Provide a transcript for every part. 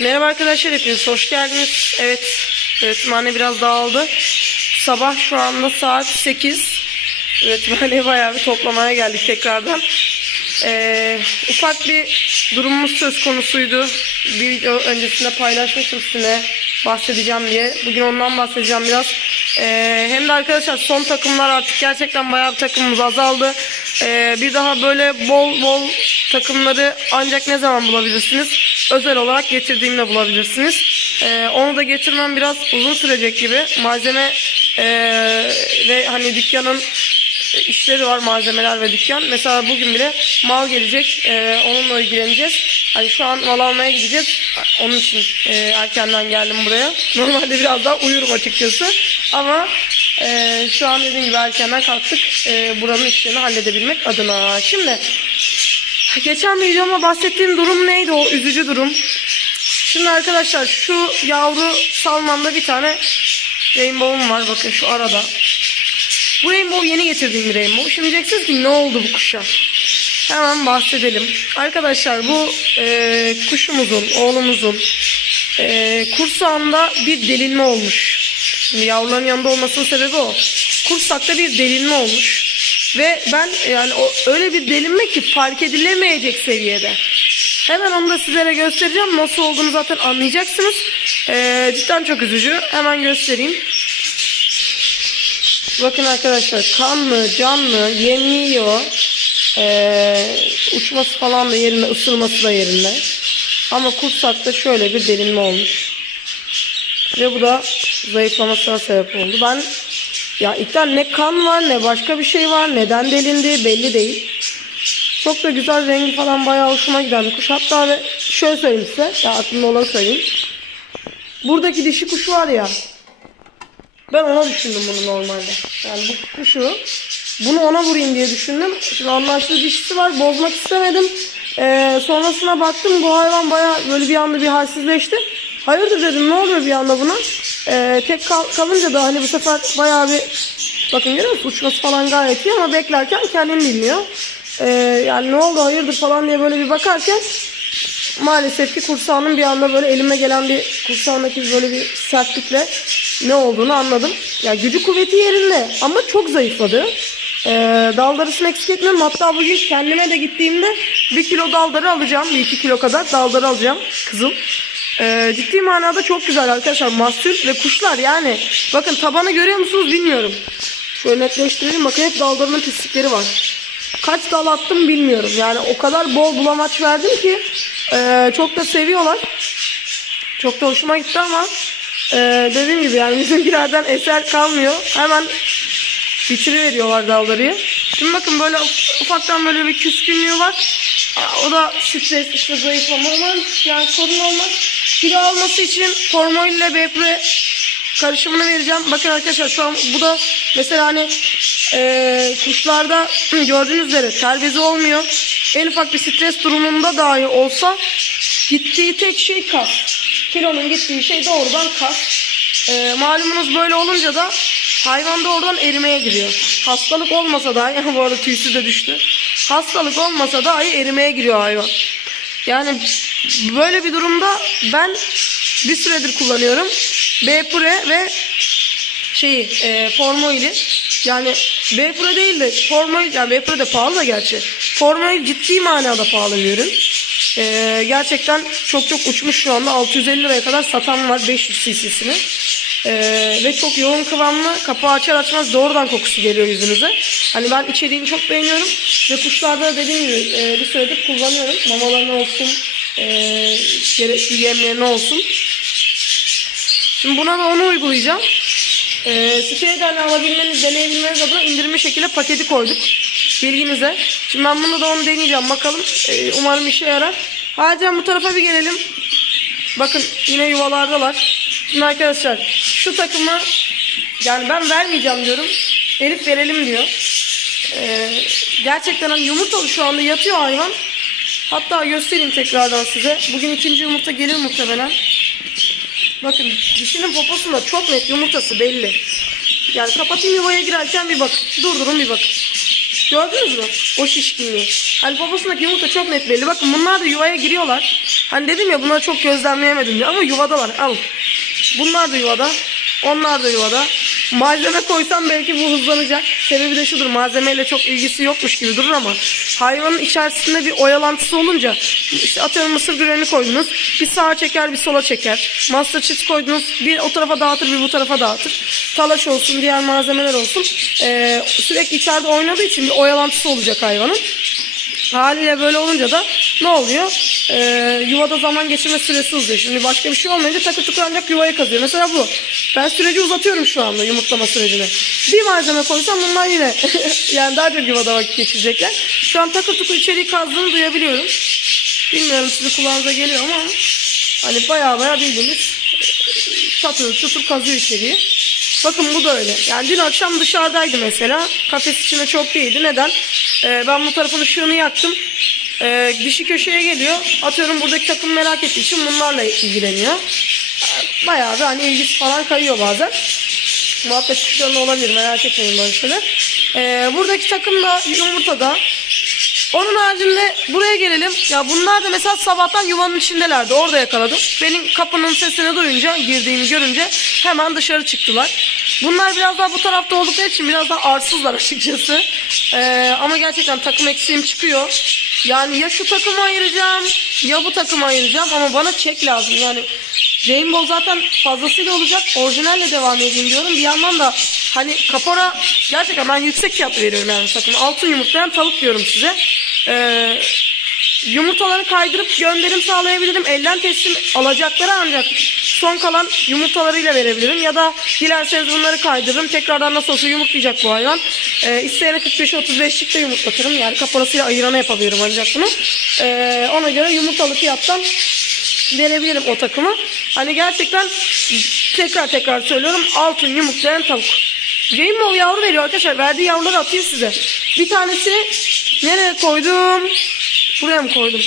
Merhaba arkadaşlar hepiniz hoş geldiniz. Evet öğretmenle biraz dağıldı. Sabah şu anda saat 8. Öğretmenle bayağı bir toplamaya geldik tekrardan. Ee, ufak bir durumumuz söz konusuydu. Bir video öncesinde paylaşmıştım sizinle bahsedeceğim diye. Bugün ondan bahsedeceğim biraz. Ee, hem de arkadaşlar son takımlar artık gerçekten bayağı bir takımımız azaldı. Ee, bir daha böyle bol bol takımları ancak ne zaman bulabilirsiniz? Özel olarak getirdiğimde bulabilirsiniz. Ee, onu da getirmem biraz uzun sürecek gibi. Malzeme ee, ve hani dükkanın işleri var malzemeler ve dükkan. Mesela bugün bile mal gelecek. Ee, onunla ilgileneceğiz. Hani şu an mal almaya gideceğiz. Onun için e, erkenden geldim buraya. Normalde biraz daha uyurum açıkçası. Ama e, şu an dediğim gibi erkenden kalktık. E, buranın işlerini halledebilmek adına. Şimdi geçen videomda bahsettiğim durum neydi o üzücü durum? Şimdi arkadaşlar şu yavru salmanda bir tane rainbow'um var bakın şu arada. Bu rainbow yeni getirdiğim bir rainbow. Şimdi diyeceksiniz ki ne oldu bu kuşa? Hemen bahsedelim. Arkadaşlar bu e, kuşumuzun, oğlumuzun e, kursağında bir delinme olmuş. Şimdi yavruların yanında olmasının sebebi o. Kursakta bir delinme olmuş. Ve ben yani o, öyle bir delinme ki fark edilemeyecek seviyede. Hemen onu da sizlere göstereceğim. Nasıl olduğunu zaten anlayacaksınız. E, cidden çok üzücü. Hemen göstereyim. Bakın arkadaşlar kanlı, canlı, yem yiyor. Ee, uçması falan da yerinde, ısırması da yerinde. Ama kursakta şöyle bir delinme olmuş. Ve bu da zayıflamasına sebep oldu. Ben ya ilkten ne kan var ne başka bir şey var. Neden delindi belli değil. Çok da güzel rengi falan bayağı hoşuma giden bir kuş. Hatta ve şöyle söyleyeyim size. Ya aklımda olanı söyleyeyim. Buradaki dişi kuş var ya. Ben ona düşündüm bunu normalde. Yani bu kuşu bunu ona vurayım diye düşündüm. Şimdi anlaştığı dişisi var. Bozmak istemedim. Ee, sonrasına baktım bu hayvan baya böyle bir anda bir halsizleşti. Hayırdır dedim ne oluyor bir anda buna? Ee, tek kal- kalınca da hani bu sefer bayağı bir bakın görüyor musun uçması falan gayet iyi ama beklerken kendini bilmiyor. Ee, yani ne oldu hayırdır falan diye böyle bir bakarken maalesef ki kursağının bir anda böyle elime gelen bir kursağındaki böyle bir sertlikle ne olduğunu anladım. Ya gücü kuvveti yerinde ama çok zayıfladı. Ee, daldarısını eksik etmiyorum. Hatta bugün kendime de gittiğimde bir kilo daldarı alacağım. Bir iki kilo kadar daldarı alacağım. Kızıl. Ee, ciddi manada çok güzel arkadaşlar. Mahsul ve kuşlar yani. Bakın tabanı görüyor musunuz bilmiyorum. Şöyle netleştirelim. Bakın hep daldarının pislikleri var. Kaç dal attım bilmiyorum. Yani o kadar bol bulamaç verdim ki e, çok da seviyorlar. Çok da hoşuma gitti ama e, dediğim gibi yani bizimkilerden eser kalmıyor. Hemen bitiriveriyorlar dallarıyı. Şimdi bakın böyle uf- ufaktan böyle bir küskünlüğü var. O da stres, işte zayıflama olan yani sorun olmaz. Kilo alması için formoil ile bepre karışımını vereceğim. Bakın arkadaşlar şu an bu da mesela hani e, kuşlarda gördüğünüz üzere terbezi olmuyor. En ufak bir stres durumunda dahi olsa gittiği tek şey kas. Kilonun gittiği şey doğrudan kas. E, malumunuz böyle olunca da hayvan doğrudan erimeye giriyor. Hastalık olmasa dahi bu arada tüysü de düştü. Hastalık olmasa dahi erimeye giriyor hayvan. Yani böyle bir durumda ben bir süredir kullanıyorum. B-Pure ve şeyi e, Formoil'i yani B-Pure değil de Formoil yani B-Pure de pahalı da gerçi. Formoil ciddi manada pahalı bir ürün. E, gerçekten çok çok uçmuş şu anda 650 liraya kadar satan var 500 cc'sini. E, ve çok yoğun kıvamlı kapağı açar açmaz doğrudan kokusu geliyor yüzünüze. Hani ben içeriğini çok beğeniyorum ve kuşlarda da dediğim gibi e, bir süredir kullanıyorum. Mamalarına olsun, e, gerekli yemlerine olsun. Şimdi buna da onu uygulayacağım. Ee, siteden alabilmeniz, deneyebilmeniz adına indirimli şekilde paketi koyduk. Bilginize. Şimdi ben bunu da onu deneyeceğim. Bakalım. Ee, umarım işe yarar. Hacem bu tarafa bir gelelim. Bakın yine yuvalardalar. Şimdi arkadaşlar şu takımı yani ben vermeyeceğim diyorum. Elif verelim diyor. Ee, gerçekten hani yumurtalı şu anda yatıyor hayvan. Hatta göstereyim tekrardan size. Bugün ikinci yumurta gelir muhtemelen. Bakın dişinin poposunda çok net yumurtası belli. Yani kapatayım yuvaya girerken bir bak. Durdurun bir bak. Gördünüz mü? O şişkinliği. Hani poposundaki yumurta çok net belli. Bakın bunlar da yuvaya giriyorlar. Hani dedim ya bunları çok gözlemleyemedim diye ama yuvadalar. Al. Bunlar da yuvada. Onlar da yuvada. Malzeme koysam belki bu hızlanacak. Sebebi de şudur malzemeyle çok ilgisi yokmuş gibi durur ama hayvanın içerisinde bir oyalantısı olunca işte atıyorum mısır güreni koydunuz. Bir sağa çeker bir sola çeker. Master cheese koydunuz. Bir o tarafa dağıtır bir bu tarafa dağıtır. Talaş olsun diğer malzemeler olsun. Ee, sürekli içeride oynadığı için bir oyalantısı olacak hayvanın. Haliyle böyle olunca da ne oluyor? Ee, yuvada zaman geçirme süresi uzuyor. Şimdi başka bir şey olmayınca takır tukur ancak yuvaya kazıyor. Mesela bu. Ben süreci uzatıyorum şu anda yumurtlama sürecini. Bir malzeme koysam bunlar yine yani daha çok yuvada vakit geçirecekler. Şu an takır tukur içeriği kazdığını duyabiliyorum. Bilmiyorum sizi kulağınıza geliyor ama hani baya baya bildiğiniz e, çatır çutur kazıyor içeriği. Bakın bu da öyle. Yani dün akşam dışarıdaydı mesela. Kafes içinde çok değildi. Neden? Ee, ben bu tarafın ışığını yaktım. Ee, dişi köşeye geliyor. Atıyorum buradaki takım merak ettiği için bunlarla ilgileniyor. Ee, Bayağı bir hani ilgisi falan kayıyor bazen. Muhabbet kuşlarında olabilir merak etmeyin böyle şeyler. Ee, buradaki takım da yumurtada. Onun haricinde buraya gelelim. Ya bunlar da mesela sabahtan yuvanın içindelerdi. Orada yakaladım. Benim kapının sesini duyunca, girdiğimi görünce hemen dışarı çıktılar. Bunlar biraz daha bu tarafta oldukları için biraz daha arsızlar açıkçası. Ee, ama gerçekten takım eksiğim çıkıyor. Yani ya şu takımı ayıracağım ya bu takımı ayıracağım ama bana çek lazım. Yani Rainbow zaten fazlasıyla olacak. Orijinalle devam edeyim diyorum. Bir yandan da hani kapora gerçekten ben yüksek fiyat veriyorum yani bu takıma. Altın yumurtlayan tavuk diyorum size. Ee, yumurtaları kaydırıp gönderim sağlayabilirim. Elden teslim alacakları ancak son kalan yumurtalarıyla verebilirim. Ya da dilerseniz bunları kaydırırım. Tekrardan nasıl olsa yumurtlayacak bu hayvan. Ee, isteyene 45-35'likte yumurtlatırım. Yani kaporasıyla ayırana yapabilirim ancak bunu. Ee, ona göre yumurtalı fiyattan verebilirim o takımı. Hani gerçekten tekrar tekrar söylüyorum altın yumurtlayan tavuk. Rainbow yavru veriyor arkadaşlar. Verdiği yavruları atayım size. Bir tanesi nereye koydum? Buraya mı koydum?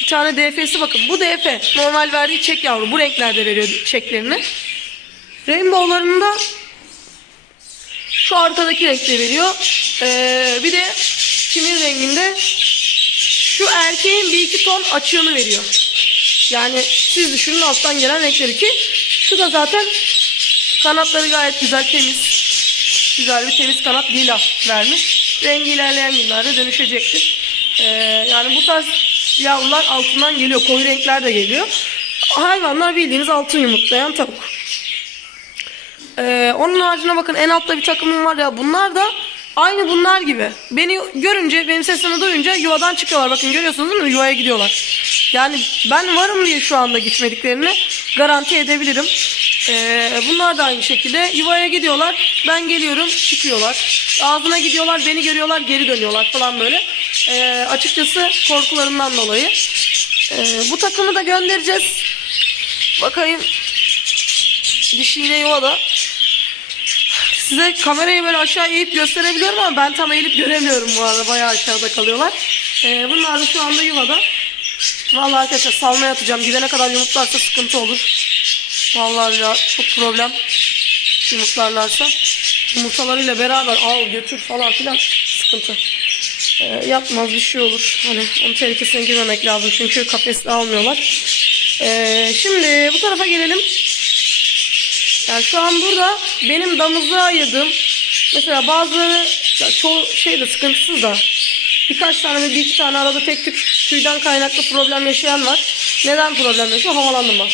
Bir tane DF'si bakın. Bu DF. Normal verdiği çek yavru. Bu renklerde veriyor çeklerini. Rainbow'larını da şu arkadaki renkte veriyor. Ee, bir de kimin renginde? Şu erkeğin bir iki ton açığını veriyor. Yani siz düşünün alttan gelen renkleri ki şu da zaten kanatları gayet güzel temiz. Güzel bir temiz kanat lila vermiş. Rengi ilerleyen günlerde dönüşecektir. Ee, yani bu tarz yavrular altından geliyor. Koyu renkler de geliyor. Hayvanlar bildiğiniz altın yumurtlayan tavuk. Ee, onun haricinde bakın en altta bir takımım var ya bunlar da aynı bunlar gibi. Beni görünce benim sesimi duyunca yuvadan çıkıyorlar. Bakın görüyorsunuz değil mi? Yuvaya gidiyorlar. Yani ben varım diye şu anda gitmediklerini garanti edebilirim. Ee, bunlar da aynı şekilde yuvaya gidiyorlar. Ben geliyorum çıkıyorlar. Ağzına gidiyorlar beni görüyorlar geri dönüyorlar falan böyle. Ee, açıkçası korkularından dolayı. Ee, bu takımı da göndereceğiz. Bakayım. Dişi yine yuvada. Size kamerayı böyle aşağı eğip gösterebiliyorum ama ben tam eğilip göremiyorum bu arada. Bayağı aşağıda kalıyorlar. Ee, bunlar da şu anda yuvada. Vallahi arkadaşlar salmaya atacağım. Gidene kadar yumurtlarsa sıkıntı olur. Vallahi ya çok problem. Yumurtlarlarsa. Yumurtalarıyla beraber al götür falan filan sıkıntı. Ee, yapmaz bir şey olur. Hani onun tehlikesine girmemek lazım. Çünkü kafesle almıyorlar. Ee, şimdi bu tarafa gelelim. Yani şu an burada benim damızlığa ayırdığım mesela bazıları ya çoğu şey de sıkıntısız da birkaç tane ve bir iki tane arada tek tük tüyden kaynaklı problem yaşayan var. Neden problem yaşıyor? Havalandırma.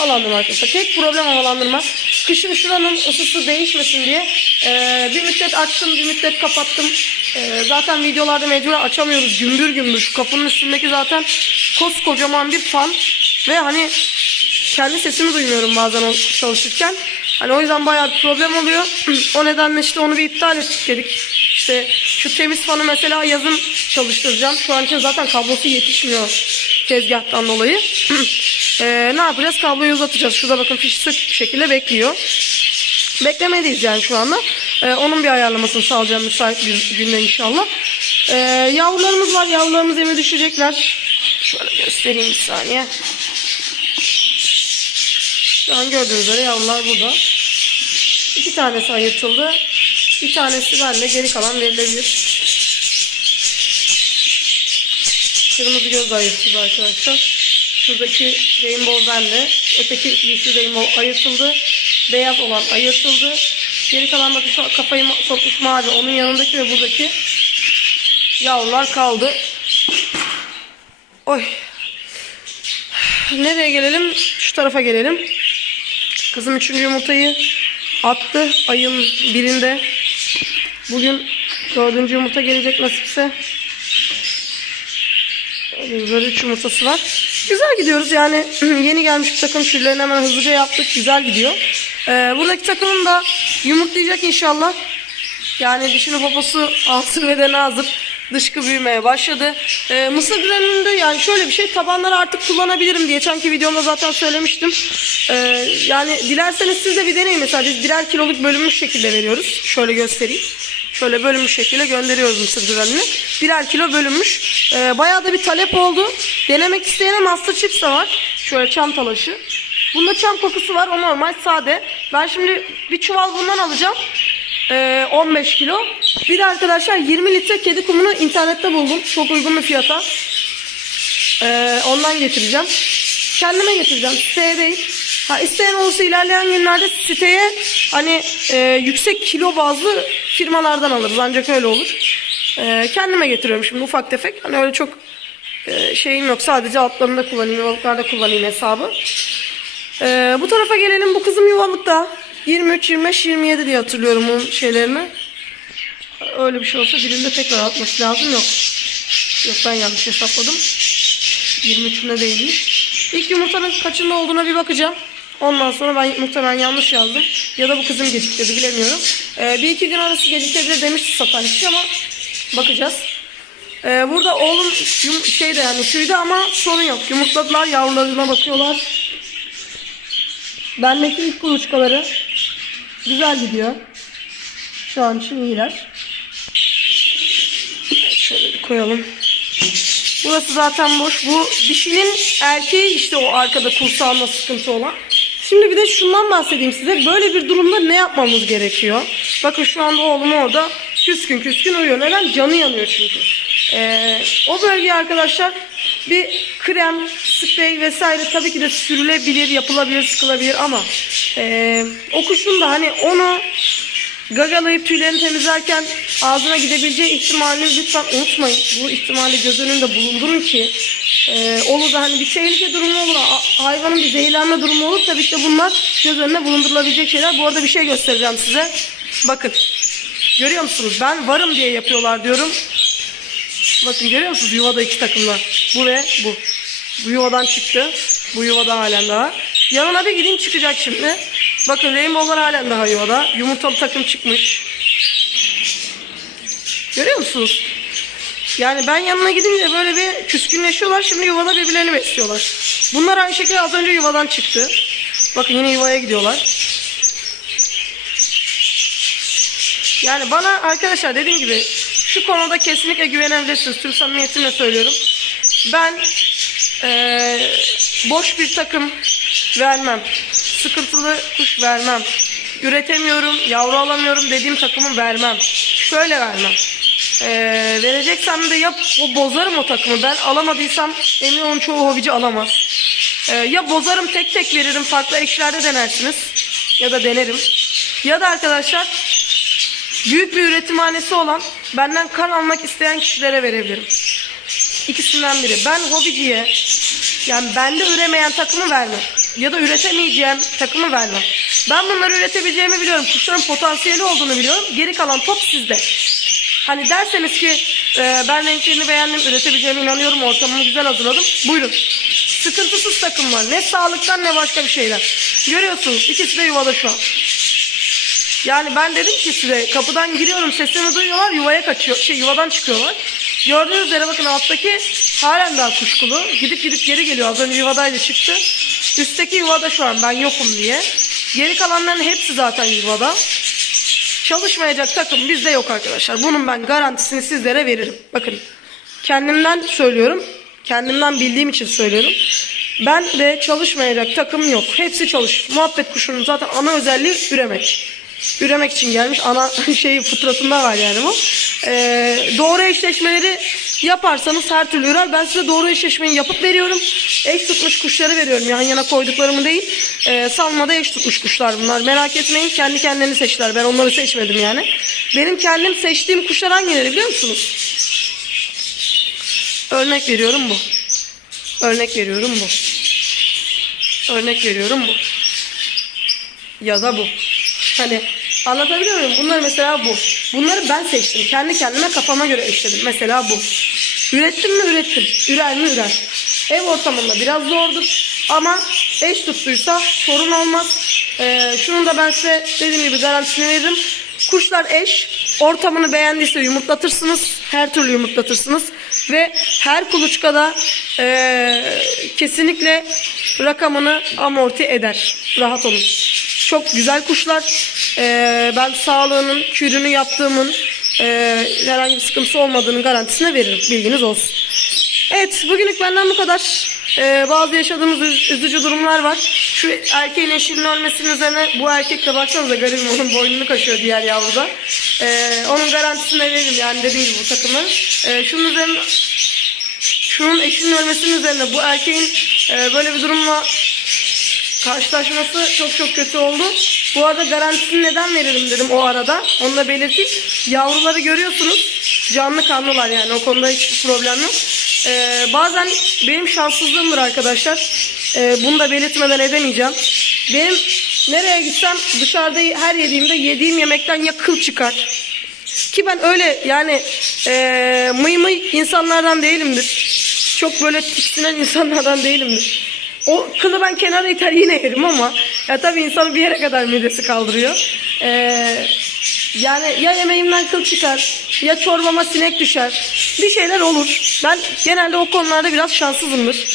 Havalandırma arkadaşlar. Tek problem havalandırma. Kışın şuranın ısısı değişmesin diye eee, bir müddet açtım, bir müddet kapattım. Eee, zaten videolarda mecbur açamıyoruz gümbür gümbür. Şu kapının üstündeki zaten koskocaman bir fan ve hani kendi sesimi duymuyorum bazen çalışırken. Hani o yüzden bayağı bir problem oluyor. o nedenle işte onu bir iptal ettik dedik. İşte şu temiz fanı mesela yazın çalıştıracağım. Şu an için zaten kablosu yetişmiyor tezgahtan dolayı. Ee, ne yapacağız? Kabloyu uzatacağız. Şurada bakın fiş sık bir şekilde bekliyor. Beklemedeyiz yani şu anda. Ee, onun bir ayarlamasını sağlayacağım müsait bir günde inşallah. Ee, yavrularımız var. Yavrularımız eve düşecekler. Şöyle göstereyim bir saniye. Şu an gördüğünüz üzere yavrular burada. İki tanesi ayırtıldı. Bir tanesi bende geri kalan verilebilir. Kırmızı göz ayırtıldı arkadaşlar. Şuradaki rainbow bende. Öteki yeşil rainbow ayırtıldı. Beyaz olan ayırtıldı. Geri kalan bakın şu kafayı sokmuş mavi. Onun yanındaki ve buradaki yavrular kaldı. Oy. Nereye gelelim? Şu tarafa gelelim. Kızım üçüncü yumurtayı attı ayın birinde. Bugün dördüncü yumurta gelecek nasipse. Böyle üç yumurtası var. Güzel gidiyoruz yani yeni gelmiş bir takım türlerini hemen hızlıca yaptık. Güzel gidiyor. Ee, buradaki takımın da yumurtlayacak inşallah. Yani dişinin poposu altı bedeni hazır. Dışkı büyümeye başladı. Ee, mısır granülünde yani şöyle bir şey tabanları artık kullanabilirim diye. Geçenki videomda zaten söylemiştim. Ee, yani dilerseniz siz de bir deneyin. Mesela biz birer kiloluk bölünmüş şekilde veriyoruz. Şöyle göstereyim. Şöyle bölünmüş şekilde gönderiyoruz mısır granülünü. Birer kilo bölünmüş. Ee, bayağı da bir talep oldu. Denemek isteyene Master Chips var. Şöyle çam talaşı. Bunda çam kokusu var. O normal sade. Ben şimdi bir çuval bundan alacağım. Ee, 15 kilo. Bir de arkadaşlar 20 litre kedi kumunu internette buldum. Çok uygun bir fiyata. Ee, ondan getireceğim. Kendime getireceğim. Siteye değil. Ha, isteyen olursa ilerleyen günlerde siteye hani e, yüksek kilo bazlı firmalardan alırız. Ancak öyle olur. Ee, kendime getiriyorum şimdi ufak tefek. Hani öyle çok e, şeyim yok. Sadece altlarında kullanayım, balıklarda kullanayım hesabı. Ee, bu tarafa gelelim. Bu kızım yuvalıkta. 23, 25, 27 diye hatırlıyorum bunun şeylerini. Öyle bir şey olsa birinde tekrar atması lazım. Yok. Yok ben yanlış hesapladım. 23'ünde değilmiş. İlk yumurtanın kaçında olduğuna bir bakacağım. Ondan sonra ben muhtemelen yanlış yazdım. Ya da bu kızım geciktirdi bilemiyorum. Ee, bir iki gün arası gecikebilir demişti satan kişi ama bakacağız. Ee, burada oğlum yum, şeyde yani tüyde ama sorun yok. Yumurtladılar yavrularına bakıyorlar. Bendeki ilk kuluçkaları güzel gidiyor. Şu an için iyiler. Şöyle koyalım. Burası zaten boş. Bu dişinin erkeği işte o arkada kursağında sıkıntı olan. Şimdi bir de şundan bahsedeyim size. Böyle bir durumda ne yapmamız gerekiyor? Bakın şu anda oğlum orada küskün küskün uyuyor. Neden? Canı yanıyor çünkü. Ee, o bölgeye arkadaşlar bir krem, sprey vesaire tabii ki de sürülebilir, yapılabilir, sıkılabilir ama ee, o kuşun da hani onu gagalayıp tüylerini temizlerken ağzına gidebileceği ihtimalini lütfen unutmayın. Bu ihtimali göz önünde bulundurun ki e, olur da hani bir tehlike durumu olur, hayvanın bir zehirlenme durumu olur. Tabii ki de bunlar göz önüne bulundurulabilecek şeyler. Bu arada bir şey göstereceğim size. Bakın. Görüyor musunuz? Ben varım diye yapıyorlar diyorum. Bakın görüyor musunuz? Yuvada iki takımda. Bu ve bu. Bu yuvadan çıktı. Bu yuvada halen daha. Yanına bir gideyim çıkacak şimdi. Bakın Rainbow'lar halen daha yuvada. Yumurtalı takım çıkmış. Görüyor musunuz? Yani ben yanına gidince böyle bir küskünleşiyorlar. Şimdi yuvada birbirlerini besliyorlar. Bunlar aynı şekilde az önce yuvadan çıktı. Bakın yine yuvaya gidiyorlar. Yani bana arkadaşlar dediğim gibi şu konuda kesinlikle güvenebilirsiniz. Tüm samimiyetimle söylüyorum. Ben eee, boş bir takım vermem. Sıkıntılı kuş vermem. Üretemiyorum, yavru alamıyorum dediğim takımı vermem. Şöyle vermem. Eee, vereceksem de yap o bozarım o takımı. Ben alamadıysam emin olun çoğu hobici alamaz. Eee, ya bozarım tek tek veririm farklı eşlerde denersiniz. Ya da denerim. Ya da arkadaşlar büyük bir üretimhanesi olan benden kan almak isteyen kişilere verebilirim. İkisinden biri. Ben hobiciye yani bende üremeyen takımı vermem. Ya da üretemeyeceğim takımı vermem. Ben bunları üretebileceğimi biliyorum. Kuşların potansiyeli olduğunu biliyorum. Geri kalan top sizde. Hani derseniz ki e, ben renklerini beğendim, üretebileceğime inanıyorum, ortamımı güzel hazırladım. Buyurun. Sıkıntısız takım var. Ne sağlıktan ne başka bir şeyler. Görüyorsunuz ikisi de yuvada şu an. Yani ben dedim ki size kapıdan giriyorum sesimi duyuyorlar yuvaya kaçıyor şey yuvadan çıkıyorlar. Gördüğünüz üzere bakın alttaki halen daha kuşkulu. Gidip gidip geri geliyor. Az önce yuvadaydı çıktı. Üstteki yuvada şu an ben yokum diye. Geri kalanların hepsi zaten yuvada. Çalışmayacak takım bizde yok arkadaşlar. Bunun ben garantisini sizlere veririm. Bakın kendimden söylüyorum. Kendimden bildiğim için söylüyorum. Ben de çalışmayacak takım yok. Hepsi çalışır. Muhabbet kuşunun zaten ana özelliği üremek. Üremek için gelmiş ana şeyi fıtratında var yani bu. Ee, doğru eşleşmeleri Yaparsanız her türlü ürer. Ben size doğru eşleşmeyi yapıp veriyorum. Eş tutmuş kuşları veriyorum. Yan yana koyduklarımı değil. Ee, salmada eş tutmuş kuşlar bunlar. Merak etmeyin. Kendi kendilerini seçtiler. Ben onları seçmedim yani. Benim kendim seçtiğim kuşlar hangileri biliyor musunuz? Örnek veriyorum bu. Örnek veriyorum bu. Örnek veriyorum bu. Ya da bu. Hani anlatabiliyor muyum? Bunlar mesela bu. Bunları ben seçtim. Kendi kendime kafama göre eşledim. Mesela bu. Ürettim mi ürettim. Ürer mi ürer. Ev ortamında biraz zordur. Ama eş tuttuysa sorun olmaz. Ee, şunu da ben size dediğim gibi garantisini veririm. Kuşlar eş. Ortamını beğendiyse yumurtlatırsınız. Her türlü yumurtlatırsınız. Ve her kuluçkada ee, kesinlikle rakamını amorti eder. Rahat olun. Çok güzel kuşlar. Ee, ben sağlığının, kürünü yaptığımın ee, herhangi bir sıkıntısı olmadığının garantisine veririm. Bilginiz olsun. Evet bugünlük benden bu kadar. Ee, bazı yaşadığımız üz- üzücü durumlar var. Şu erkeğin eşinin ölmesinin üzerine bu erkek de baksanıza garibim onun boynunu kaşıyor diğer yavruda. Ee, onun garantisini veririm yani dediğim gibi bu takımı. Ee, şunun üzerine şunun eşinin ölmesinin üzerine bu erkeğin e, böyle bir durumla karşılaşması çok çok kötü oldu. Bu arada garantisini neden veririm dedim o arada. Onu da belirteyim. Yavruları görüyorsunuz. Canlı kanlılar yani o konuda hiç problem yok. Ee, bazen benim şanssızlığımdır arkadaşlar. Ee, bunu da belirtmeden edemeyeceğim. Benim nereye gitsem dışarıda her yediğimde yediğim yemekten ya kıl çıkar. Ki ben öyle yani e, mıy mıy insanlardan değilimdir. Çok böyle tiksinen insanlardan değilimdir. O kılı ben kenara iter yine yerim ama ya tabii insanı bir yere kadar midesi kaldırıyor. Ee, yani ya yemeğimden kıl çıkar ya çorbama sinek düşer. Bir şeyler olur. Ben genelde o konularda biraz şanssızımdır.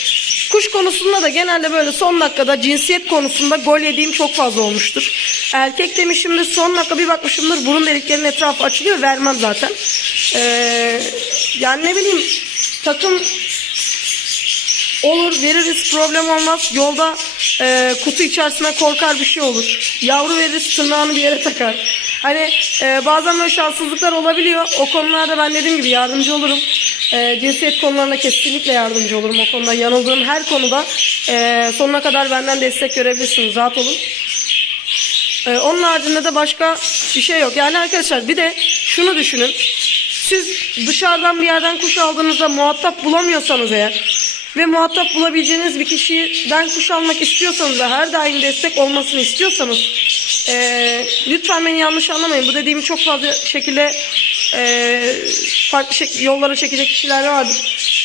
Kuş konusunda da genelde böyle son dakikada cinsiyet konusunda gol yediğim çok fazla olmuştur. Erkek demişimdir son dakika bir bakmışımdır burun deliklerinin etrafı açılıyor vermem zaten. Ee, yani ne bileyim takım Olur veririz problem olmaz. Yolda e, kutu içerisine korkar bir şey olur. Yavru veririz tırnağını bir yere takar. Hani e, bazen böyle şanssızlıklar olabiliyor. O konularda ben dediğim gibi yardımcı olurum. E, cinsiyet konularına kesinlikle yardımcı olurum. O konuda yanıldığım her konuda e, sonuna kadar benden destek görebilirsiniz. Rahat olun. Ee, onun haricinde de başka bir şey yok. Yani arkadaşlar bir de şunu düşünün. Siz dışarıdan bir yerden kuş aldığınızda muhatap bulamıyorsanız eğer ve muhatap bulabileceğiniz bir kişiden kuş almak istiyorsanız ve her daim destek olmasını istiyorsanız ee, lütfen beni yanlış anlamayın. Bu dediğim çok fazla şekilde ee, farklı şek- yollara çekecek kişiler vardır.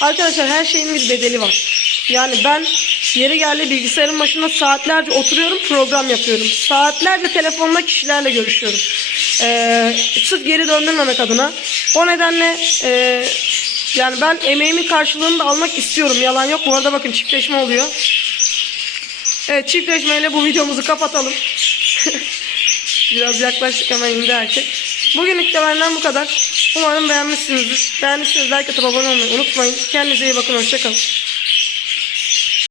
Arkadaşlar her şeyin bir bedeli var. Yani ben yeri geldi bilgisayarın başında saatlerce oturuyorum program yapıyorum. Saatlerce telefonda kişilerle görüşüyorum. Ee, sırf geri döndürmemek adına. O nedenle e, yani ben emeğimin karşılığını da almak istiyorum. Yalan yok. Bu arada bakın çiftleşme oluyor. Evet çiftleşmeyle bu videomuzu kapatalım. Biraz yaklaştık hemen indi erkek. Bugünlük de benden bu kadar. Umarım beğenmişsinizdir. Beğendiyseniz like atıp abone olmayı unutmayın. Kendinize iyi bakın. Hoşçakalın.